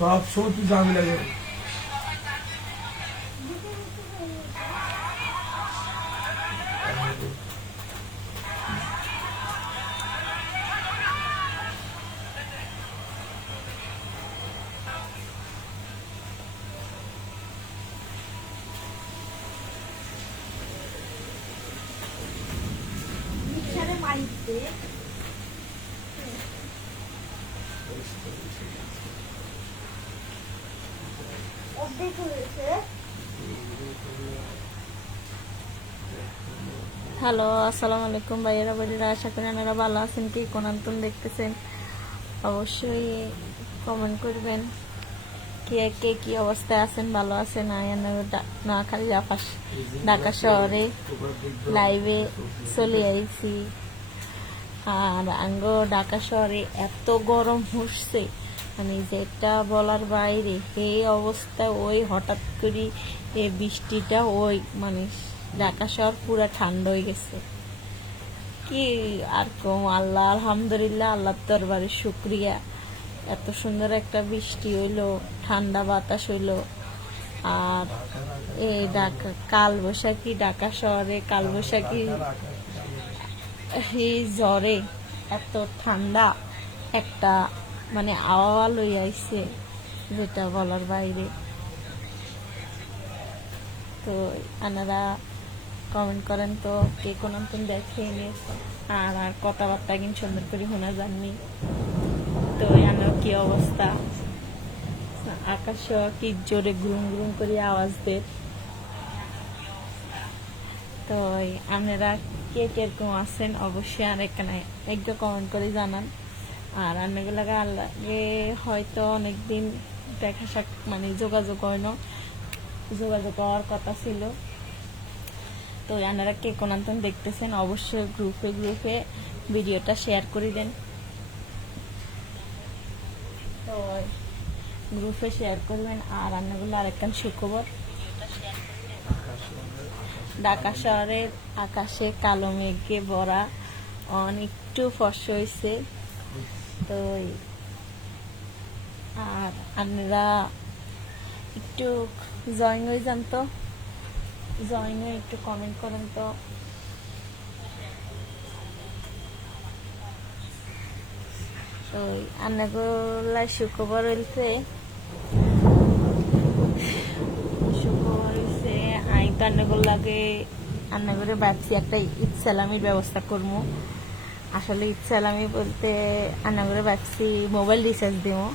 সব সময় তুই যাবি লাগে হ্যালো, আসসালামু আলাইকুম ভাইয়েরা বোনেরা, আশা করি আপনারা ভালো আছেন। কি কোনান্তন দেখতেছেন, অবশ্যই কমেন্ট করবেন। কে কে কি অবস্থায় আছেন, ভালো আছেন? নোয়াখালী ঢাকা শহরে লাইভে চলে আইছি। আর আঙ্গো ঢাকা শহরে এত গরম হচ্ছে, মানে যেটা বলার বাইরে। এই অবস্থায় ওই হঠাৎ করে এই বৃষ্টিটা, ওই মানে ঢাকা শহর পুরা ঠান্ডা হয়ে গেছে। কি আর কম, আল্লাহ আলহামদুলিল্লাহ, আল্লাহর দরবারে শুক্রিয়া। এত সুন্দর একটা বৃষ্টি হইলো, ঠান্ডা বাতাস হইলো। আর এই কালবৈশাখী, ঢাকা শহরে কালবৈশাখী এই জ্বরে এত ঠান্ডা একটা মানে আবহাওয়া লই আইছে, যেটা বলার বাইরে। তো আপনারা কমেন্ট করেন তো কে কোন দেখেন। আর আর কথাবার্তা কিন্তু সুন্দর করে শোনা যাননি। তো আমার কি অবস্থা, আকাশ কি জোরে গুরুম গুরুম করে আওয়াজ দেয়। তো আপনারা কে কিরকম আছেন অবশ্যই আর এখানে একটু কমেন্ট করে জানান। আর রান্নাগুলাকে আল্লাহকে হয়তো অনেকদিন দেখা মানে যোগাযোগ হয় না, যোগাযোগ হওয়ার কথা ছিল। তো আপনারা কে কোন দেখতেছেন অবশ্যই গ্রুপে ভিডিওটা শেয়ার করে দেন। তো গ্রুপে শেয়ার করবেন। আর রান্নাগুলো আরেকখান সুখবর, ঢাকা শহরের আকাশে কালো মেঘে ভরা, অনেকটু ফর্সা হয়েছে। তো আর আপনারা একটু জয়েন হয়ে যান, তো জয়েন হয়ে একটু কমেন্ট করেন। তো আন্নাগুলা সুখবর হইছে, আমি তো আন্নাগুলো ভাবছি একটা ঈদ সালামির ব্যবস্থা করবো। আসলে ঈদ সালামি বলতে আন্নাগুলো ভাবছি মোবাইল রিচার্জ দেবো।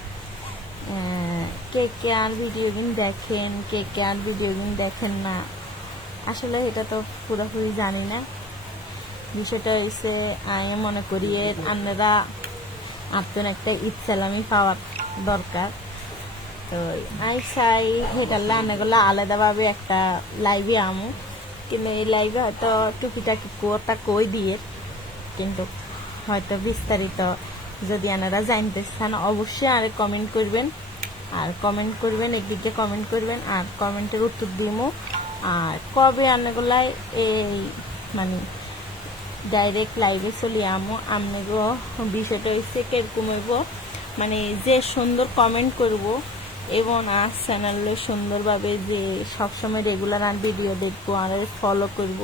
কে কে আর ভিডিও গেম দেখেন, কে কে আর ভিডিও গেম দেখেন না, আসলে এটা তো পুরোপুরি জানি না। বিষয়টা হয়েছে আমি মনে করি আপনারা আপনার একটা ঈদ সালামি পাওয়ার দরকার। তো আমি চাই সেটালে আনাগুলো আলাদাভাবে একটা লাইভে আমু, কিন্তু এই লাইভে হয়তো টুকিটাকি কথা কই দিয়ে, কিন্তু হয়তো বিস্তারিত যদি আপনারা জানতে চান অবশ্যই আর কমেন্ট করবেন। আর কমেন্ট করবেন, একদিকে কমেন্ট করবেন আর কমেন্টের উত্তর দিব। আর কবে আনাগুলাই এই মানে ডাইরেক্ট লাইভে চলে আমো, আমনেগো বিষয়টা হচ্ছে কিরকম হইব, মানে যে সুন্দর কমেন্ট করব এবং আর চ্যানেলে সুন্দরভাবে যে সবসময় রেগুলার আর ভিডিও দেখবো আর ফলো করব।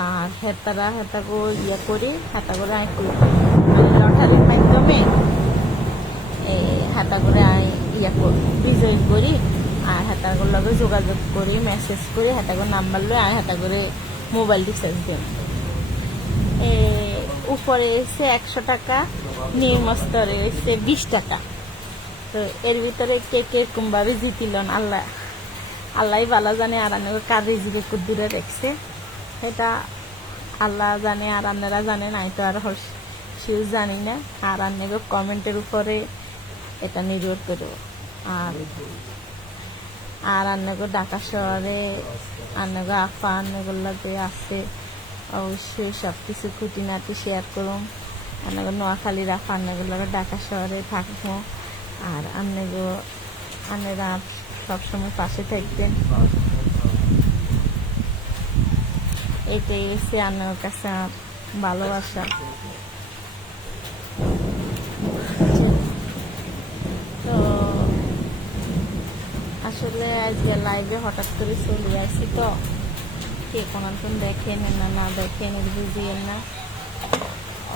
আর হেতাগো ইয়ে করি, হেতাগরে লটারির মাধ্যমে হেতাগরে বিজয় করি। আর হেতাগর লগে যোগাযোগ করি, মেসেজ করি, হেতাগর নাম্বার লই আর হেতাগরে মোবাইল রিচার্জ দিন। উপরে এসে 100 টাকা, নিম্ন স্তরে এসে 20 টাকা। তো এর ভিতরে কে কিরকম ভাবে জিতিলন আল্লাহ ভালো জানে। আর কার রিজিকে কুদ্দুরে রেখছে সেটা আল্লাহ জানে, আর আপনারা জানেন, আমি তো আর সেও জানি না। আর আপনাকে কমেন্টের উপরে এটা নির্ভর করব। আর আপনাকে ঢাকা শহরে আপনাকে আফা আন্নাগুলো যে আছে অবশ্যই সবকিছু খুঁটিনাটি শেয়ার করুন। আপনাকে নোয়াখালীর আফা আন্নাগুলো ঢাকা শহরে থাকবো। আর আপনারা সবসময় পাশে থাকবেন, এটাই এসে আপনার কাছে ভালোবাসা। তো আসলে আজকে লাইভে হঠাৎ করে চলে আসি তো, কে কোন দেখেন না দেখেন এর বুঝিয়েন না,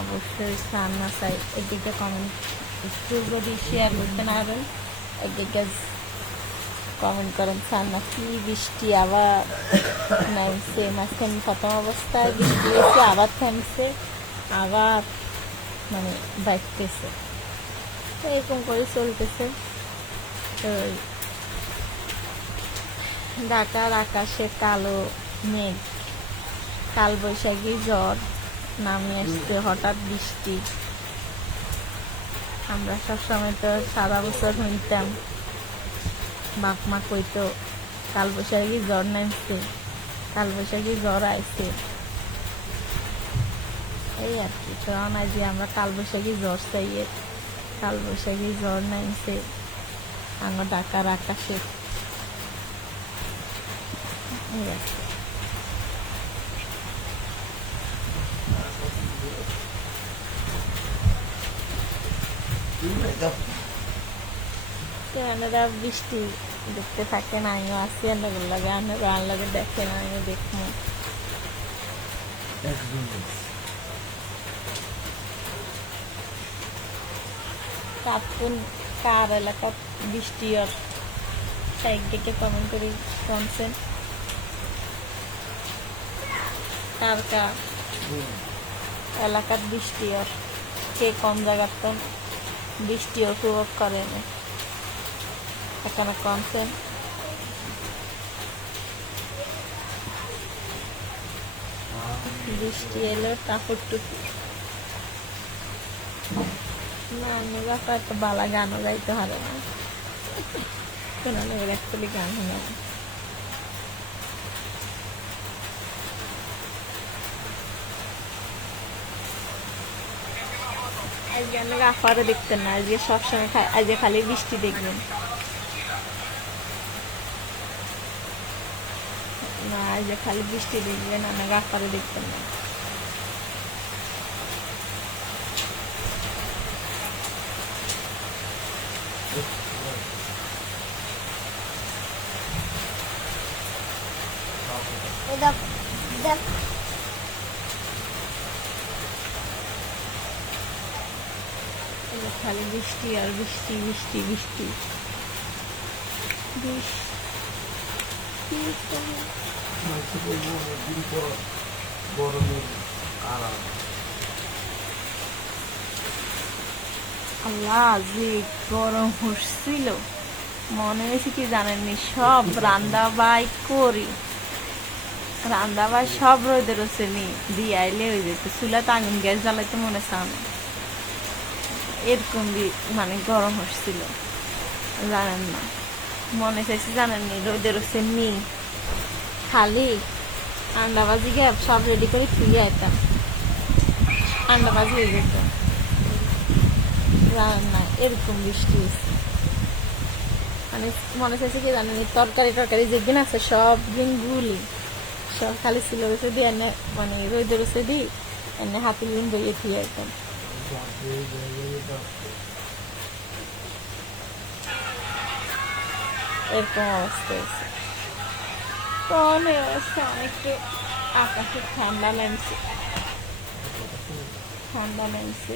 অবশ্যই খান না চাই এদিকে কমেন্ট একটু যদি শেয়ার করতে না পারেন, এদিকে কমেন্ট করেন চান না। কি বৃষ্টি আবার নামছে, মাঝখানে প্রথম অবস্থায় বৃষ্টি হয়েছে, আবার থামছে, আবার মানে বাইতেছে, এরকম করে চলতেছে। তো ঢাকার আকাশে কালো মেঘ, কাল বৈশাখী ঝড় নামে আসছে, হঠাৎ বৃষ্টি। আমরা সবসময় তো সারা বছর শুনতাম, বাপ মা কইতো কাল বৈশাখী ঝড় নামছে, কাল বৈশাখী ঝড় আইছে, এই আর কি। কারণ আজ আমরা কাল বৈশাখী ঝড় চাইয়ে, কাল বৈশাখী ঝড় নামছে আমার ঢাকার আকাশে, এই আর কি। আপনারা বৃষ্টি দেখতে থাকেন, আমিও আসি আপনাদের লাগে, আপনারা আনলাগে দেখেন, আমিও দেখবো। কাপুন কার এলাকা বৃষ্টি আর সাইডকে কমেন্ট করে শুনছেন, কার কার এলাকার বৃষ্টি আর কে কোন জায়গাতে বৃষ্টি উপভোগ করেন এখানে কমছেন। বৃষ্টি এলো কাপড় টুপি না, বাপা এত বালা গানও গাইতে পারে না, শোনালে অ্যাকচুয়ালি গান শোনা না। আজকে আপনাকে আফারও দেখতেন না, আজকে সবসময় আজকে খালি বৃষ্টি দেখবেন না, আজকে খালি বৃষ্টি দেখবেন, আপনাকে আফারও দেখতেন না। খালি বৃষ্টি আর বৃষ্টি বৃষ্টি বৃষ্টি আল্লাহ যে গরম হচ্ছিল, মনে হয়েছে কি জানেননি, সব রান্না বাই করি, রান্না বাই সব রোদে রসে নি দিয়ে আইলে হয়ে যেত, চুলাতে আগুন গ্যাস জ্বালাইতে মনে চান, এরকম মানে গরম হচ্ছিল জানেন না, মনে চাইছে জানেননি রোদে রসে নি, খালি আন্ডাবাজি গ্যাপ সব রেডি করে ফিরে আইতাম, আন্ডাবাজি হয়ে যেত, জানেন না এরকম বৃষ্টি হয়েছে। মানে মনে চাইছে কি জানেন, তরকারি টরকারি যেদিন আছে সব দিন গুলি সব খালি ছিল রসে দিয়ে এনে মানে রোদে রসে দিই এনে হাতে দিন বইয়ে ফিরে আইতাম, এরকম অবস্থা হয়েছে। তো অনেক অবস্থা অনেকটা আকাশে ঠান্ডা নামছে, ঠান্ডা নামছে।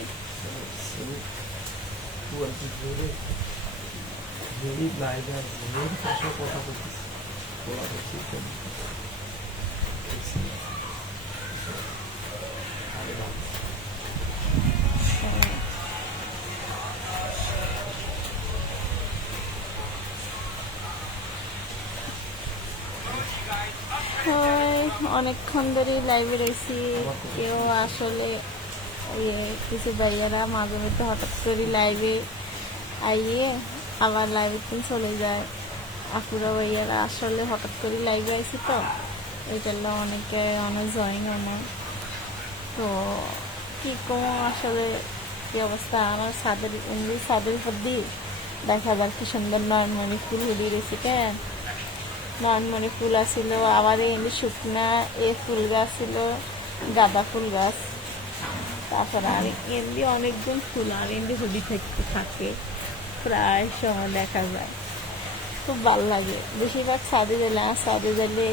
অনেকক্ষণ ধরে লাইভে রয়েছি, কেউ আসলে কিছু ভাইয়ারা মাঝে মধ্যে হঠাৎ করে লাইভে আইয়ে আবার লাইভের দিন চলে যায়, আপুরা ভাইয়ারা আসলে হঠাৎ করে লাইভে আইছি তো এটার অনেকে অনেক জয়েন হয় না, তো কি কম আসলে কি অবস্থা। আমার ছাদের উপর দিয়ে দেখা যায় কি সুন্দর নয়নমণি ফুল হুড়ি রয়েছে, কেন নয়নমণি ফুল আসছিল, আবার এমনি শুকনা ফুল গাছ ছিল, গাঁদা ফুল গাছ, তারপর আর এমনি অনেকজন ফুল আর এমনি হুডি থাকতে থাকে প্রায় সময় দেখা যায়। খুব ভালো লাগে। বেশিরভাগ ছাদে গেলে ছাদে গেলে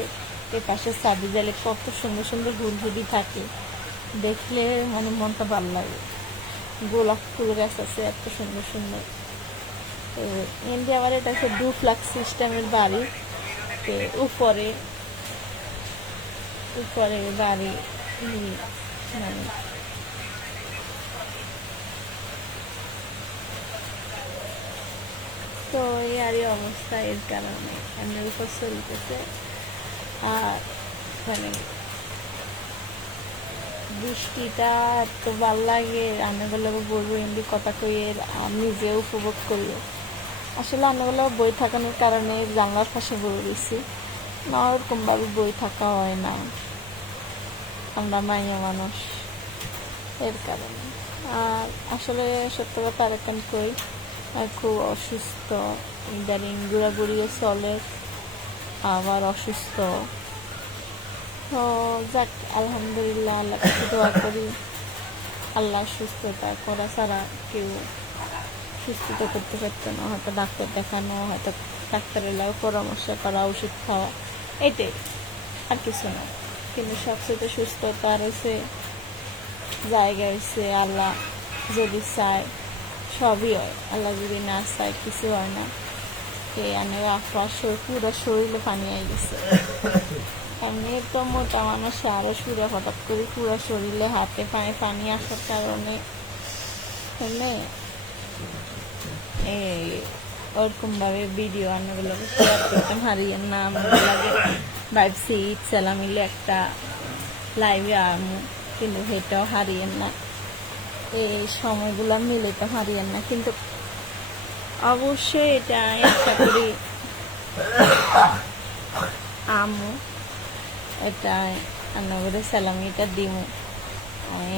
এ পাশে ছাদে গেলে কত সুন্দর সুন্দর ফুলঝুড়ি থাকে, দেখলে মানে মনটা ভালো লাগে। গোলাপ ফুল গাছ আছে এত সুন্দর সুন্দর। তো এমনি আবার এটা হচ্ছে ডুপ্লাক্স সিস্টেমের বাড়ি। তো উপরে উপরে বাড়ি মানে তো এই আরই অবস্থা, এর কারণে এমনি উপর চলতেছে। আর মানে বৃষ্টিটা এত ভাল লাগে, রান্নাগুলো বলবো এমনি কথা কইয়ে আমি নিজেও উপভোগ করি। আসলে রান্নাগুলো বই থাকানোর কারণে জানলার পাশে বলে দিছি, না ওরকমভাবে বই থাকা হয় না, আমরা মাইয়া মানুষ, এর কারণে। আর আসলে সত্য কথা আরেকখান কই, খুব অসুস্থ, ইদানিং ঘোরাঘুরিও চলে, আবার অসুস্থ। তো যাক আলহামদুলিল্লাহ, আল্লাহ কাছে দোয়া করি আল্লাহ সুস্থতা করা ছাড়া কেউ সুস্থতা করতে পারতো না। হয়তো ডাক্তার দেখানো, হয়তো ডাক্তারের পরামর্শ করা, ওষুধ খাওয়া, এটাই, আর কিছু না। কিন্তু সবচেয়ে সুস্থতা রয়েছে জায়গা হয়েছে, আল্লাহ যদি চায় সবই হয়, আল্লাহ যদি না চায় কিছু হয় না। পুরো শরীরে পানি আই গেছে। এমনি তো মোটা মানুষ আরো সুরে হঠাৎ করে পুরো শরীরে হাতে পায়ে পানি আসার কারণে এমনি ওরকম ভাবে ভিডিও আনাগুলো শেয়ার করতাম, হারিয়েন না। আমাদের লাগে ভাবছি ইচ্ছালা মিলে একটা লাইভে আমু, কিন্তু সেটাও হারিয়েন না, এই সময়গুলো মিলে তো হারিয়েন না। কিন্তু অবশ্যই এটা একটা করি আমু, এটা রান্নাঘরে স্যালামিটা দিমু,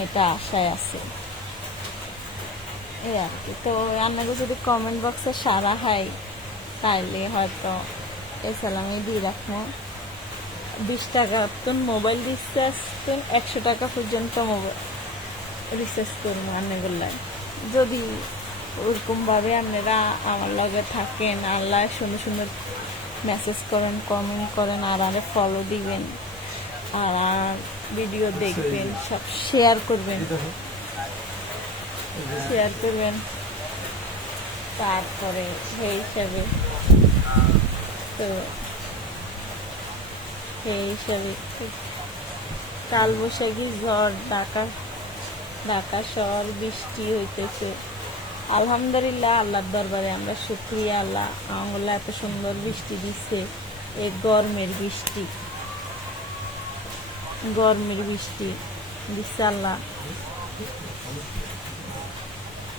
এটা আশায় আছে এই আর কি। তো রান্নাঘরে যদি কমেন্ট বক্সে সারা হয় তাইলে হয়তো এই স্যালামি দিয়ে রাখবো। 20 টাকা তো মোবাইল রিচার্জ, তো 100 টাকা পর্যন্ত মোবাইল রিচার্জ করবো রান্নাগুলায়। যদি ওরকমভাবে আপনারা আমার লগে থাকেন, আল্লাহ সুন্দর সুন্দর মেসেজ করেন, কমেন্ট করেন, আর ফলো দিবেন, আর ভিডিও দেখবেন, সব শেয়ার করবেন, তারপরে সেই হিসাবে তো সেই হিসাবে কালবৈশাখী ঝড়, ঢাকা শহর বৃষ্টি হইতেছে। আলহামদুলিল্লাহ, আল্লাহর দরবারে আমরা শুকরিয়া, আল্লাহ আমাগুলো এত সুন্দর বৃষ্টি দিচ্ছে। এই গরমের বৃষ্টি দিচ্ছে আল্লাহ।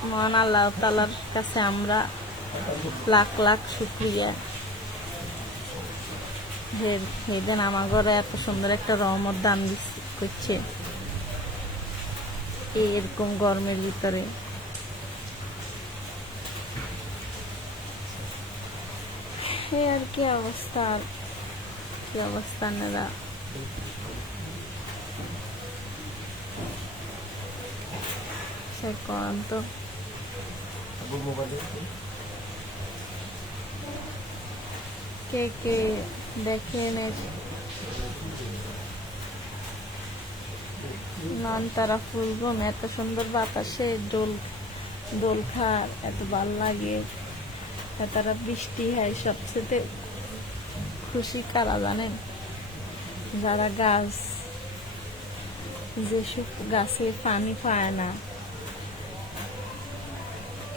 মহান আল্লাহ তাআলার কাছে আমরা লাখ লাখ শুকরিয়া। হেদেন আমার ঘরে এত সুন্দর একটা রহমত দান করছে এরকম গরমের ভিতরে। এই আর কি অবস্থা, আপনারা তো কে কে দেখেন নয়নতারা ফুলগুম এত সুন্দর বাতাসে দোল খার এত ভাল লাগে। তারা বৃষ্টি হয়, সবচেয়ে খুশি কারা জানেন? যারা যেসব গাছে পানি পায় না,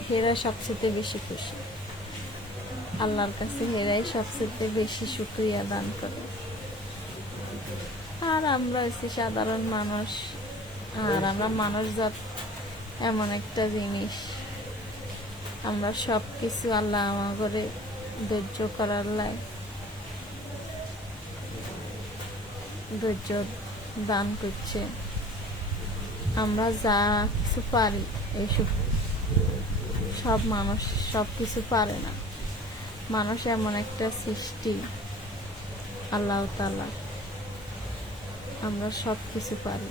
হেরা সবচেয়ে বেশি খুশি। আল্লাহর কাছে হেরাই সবচেয়ে বেশি শুকরিয়া দান করে। আর আমরা হচ্ছি সাধারণ মানুষ, আর আমরা মানুষ জাত এমন একটা জিনিস, আমরা সব কিছু আল্লাহ আমার করে ধৈর্য করার ধৈর্য দান করছে। আমরা যা কিছু পারি, এইসব সব মানুষ সব কিছু পারে না। মানুষ এমন একটা সৃষ্টি আল্লাহ তাআলা, আমরা সব কিছু পারি,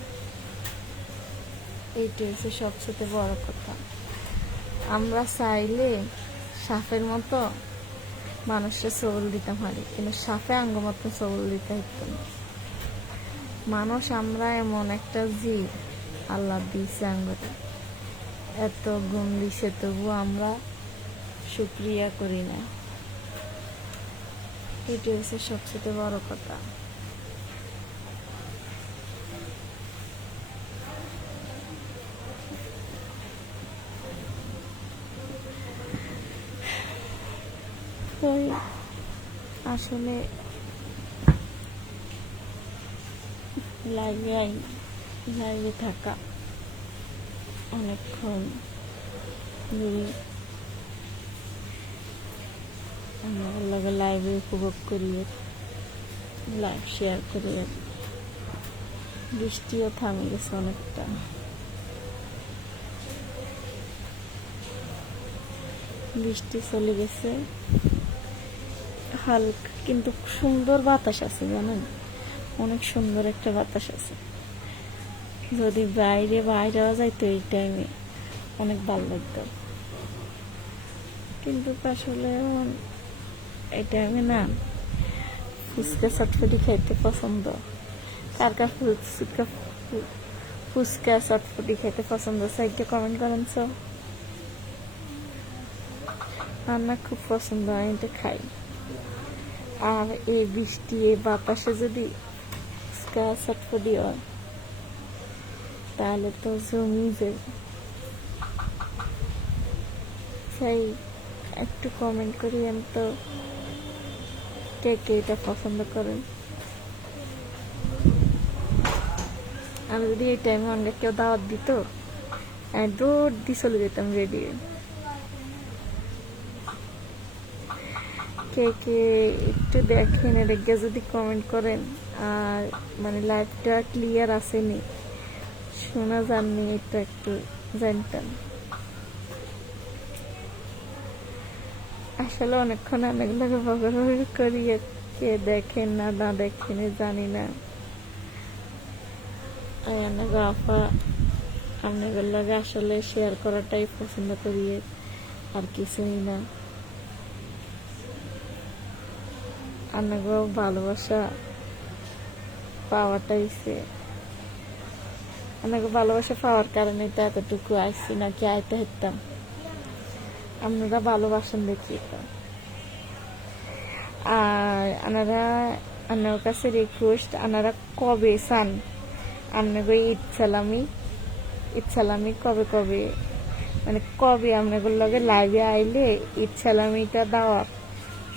এইটাই হচ্ছে সবচেয়ে বড় কথা। আমরা চাইলে সাপের মতো মানুষের সবল দিতাম হারি, কিন্তু সাপে আঙ্গ মতো সবল দিতে হতো না। মানুষ আমরা এমন একটা জীব আল্লাহ দিয়েছে, আঙ্গরে এত গুণ দিছে, তবু আমরা শুক্রিয়া করি না। এটা হচ্ছে সবচেয়ে বড় কথা। তো আসলে লাইভে থাকা অনেকক্ষণ যদি আমরা লগে লাইভে উপভোগ করি, লাইভ শেয়ার করি। বৃষ্টিও থামে গেছে অনেকটা, বৃষ্টি চলে গেছে হালকা, কিন্তু সুন্দর বাতাস আছে জানেন, অনেক সুন্দর একটা বাতাস আছে। যদি বাইরেও যাইতো এই টাইমে অনেক ভালো লাগতো, কিন্তু আসলে এই টাইমে না ফুচকা চটফটি খাইতে পছন্দ। কার কার ফুচকা চটফটি খাইতে পছন্দ সাইডে কমেন্ট করেন। তো আমার খুব পছন্দ, আমি এটা খাই। আর এই বৃষ্টি এই বাতাসে যদি ফুচকা চটফটি হয় তাহলে তো জমি যাবে। তাই একটু কমেন্ট করিয়েন তো কে কে এটা পছন্দ করেন। আমি যদি এই টাইমে অনেক কেউ দাওয়াত দিত, দৌড় দিয়ে চলে যেতাম রেডি। কে কে একটু দেখেন, দেখে যদি কমেন্ট করেন। আর মানে লাইভটা ক্লিয়ার আসেনি, শোনা যাননি, এটা একটু জানতাম। আসলে অনেকক্ষণ অনেক লোকের বগর করি, কে দেখেন না দেখেন জানি না। আপা আপনাদের লগে আসলে শেয়ার করাটাই পছন্দ করি, আর কিছুই না। আপনাকেও ভালোবাসা পাওয়াটাই আপনাকে ভালোবাসা পাওয়ার কারণে তো এতটুকু আইসি, নাকি আইতে হতাম। আপনারা ভালোবাসেন দেখি তো। আর আপনার কাছে রিকোয়েস্ট, আপনারা কবে চান আপনাকে ঈদ সালামি কবে মানে কবে আপনাদের লগে লাইভে আইলে ঈদ সালামিটা দেওয়ার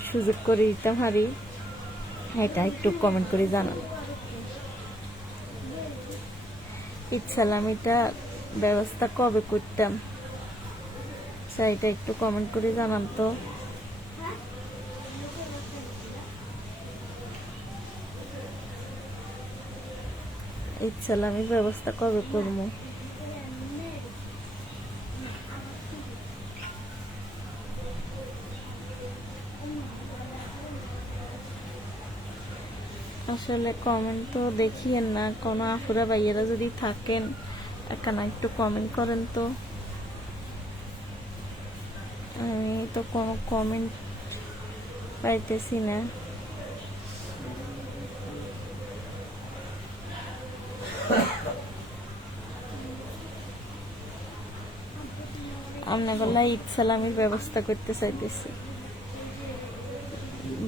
সুযোগ করে দিতাম হারি, এটা একটু কমেন্ট করে জানান। ঈদ সালামিটা ব্যবস্থা কবে করতাম সেটা একটু কমেন্ট করে জানান তো। ঈদ সালামির ব্যবস্থা কবে করবো? আসলে কমেন্ট তো দেখিয়েন না, কোনো আফুরা ভাইয়েরা যদি থাকেন একখানা একটু কমেন্ট করেন তো। আমি তো কোনো কমেন্ট পাইতেছি না। আপনাদের ঈদ সালামির ব্যবস্থা করতে চাইতেছি।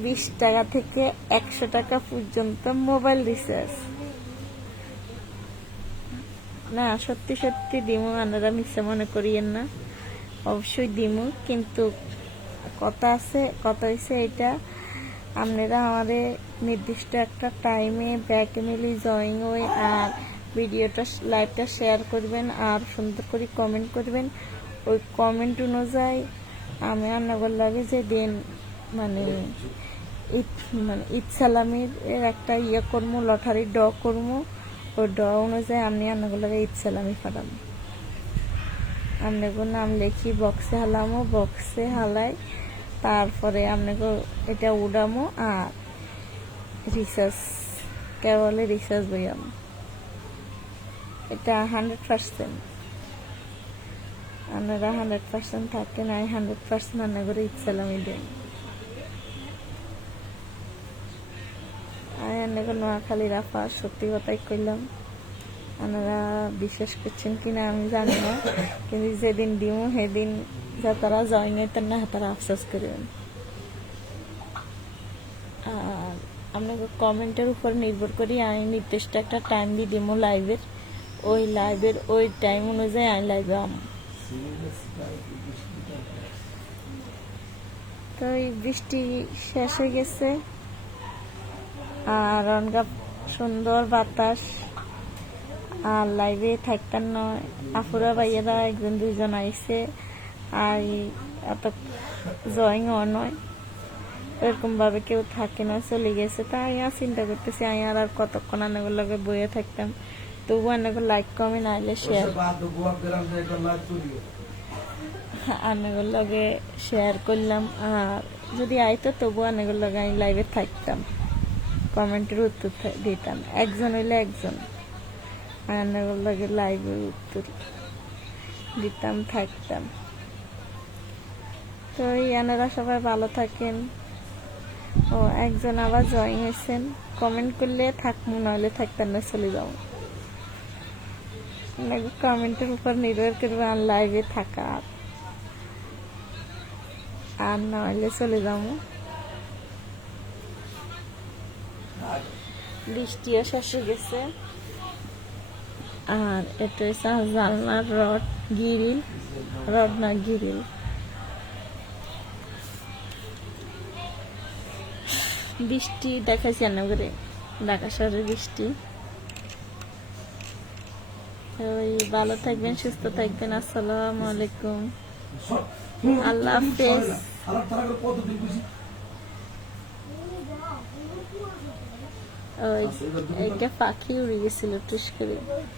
20 টাকা থেকে 100 টাকা পর্যন্ত মোবাইল রিচার্জ। না সত্যি সত্যি দিমু, আপনারা মিথ্যা মনে করিয়েন না, অবশ্যই দিমু। কিন্তু কথা হয়েছে এটা, আপনারা আমাদের নির্দিষ্ট একটা টাইমে ব্যাক মিলি জয়েন হয়ে আর ভিডিওটা লাইভটা শেয়ার করবেন, আর সুন্দর করে কমেন্ট করবেন। ওই কমেন্ট অনুযায়ী আমি আপনাদের লাগে যে দিন মানে ঈদ সালামির একটা করবো, লটারি ড করবো। ওই ড অনুযায়ী আমি আপনাদের লাগে ঈদ সালামি পাঠাবো। আপনাকে নাম লিখি বক্সে হালামো, বক্সে হালাই তারপরে আপনাকে এটা উড়ামো আর রিচার্জ কেবলে রিচার্জ বইয়ামো। এটা 100%। আপনারা 100% থাকেন, আমি 100% রান্না করে ঈদ সালামি দেন। আন্নাকে নোয়াখালীর আফা, সত্যি কথাই কইলাম। আপনারা বিশ্বাস করছেন কিনা আমি জানি না, কিন্তু যেদিন দিমু সেদিন যা তারা জয়েন হইতেন না তারা আফসোস করবেন। আর আপনাকে কমেন্টের উপর নির্ভর করি আমি নির্দিষ্ট একটা টাইম দিয়ে দিব লাইভের, ওই টাইম অনুযায়ী আমি লাইভে আম। তো এই বৃষ্টি শেষ হয়ে গেছে আর অনগা সুন্দর বাতাস। আর লাইভে থাকতেন নয়, আফুরা ভাইয়েরা একজন দুইজন আইসে আর এত জয়িং নয়, এরকম ভাবে কেউ থাকে না, চলে গেছে। তাই আর চিন্তা করতেছি আমি আর কতক্ষণ আনাগুলো লগে বইয়ে থাকতাম। তবু আনাগুলো লাইক কমেন্ট আইলে শেয়ার আনাগুলো লগে শেয়ার করলাম। আর যদি আইতো তবু আনাগুলো লগে আমি লাইভে থাকতাম, কমেন্টের উত্তর দিতাম, একজন হইলে একজন আনাগুলো লগে লাইভে উত্তর দিতাম, থাকতাম। তো এই আনারা সবাই ভালো থাকেন। ও একজন আবার জয়েন হয়েছেন, কমেন্ট করলে থাকবো, নইলে থাকতেন না, চলে যাবো। কমেন্টের উপর নির্ভর করবে আর লাইভে থাকা, আর নইলে চলে যাবো। বৃষ্টিও শেষে গেছে। আর এটা হচ্ছে জানলার রড, গিরিল, রড না গিরিল। বৃষ্টি দেখাইছি না করে, ঢাকা শহরের বৃষ্টি। ওই ভালো থাকবেন, সুস্থ থাকবেন। আসসালামু আলাইকুম, আল্লাহ হাফেজ। ওই একটা পাখি উড়ে গেছিল টুস করে।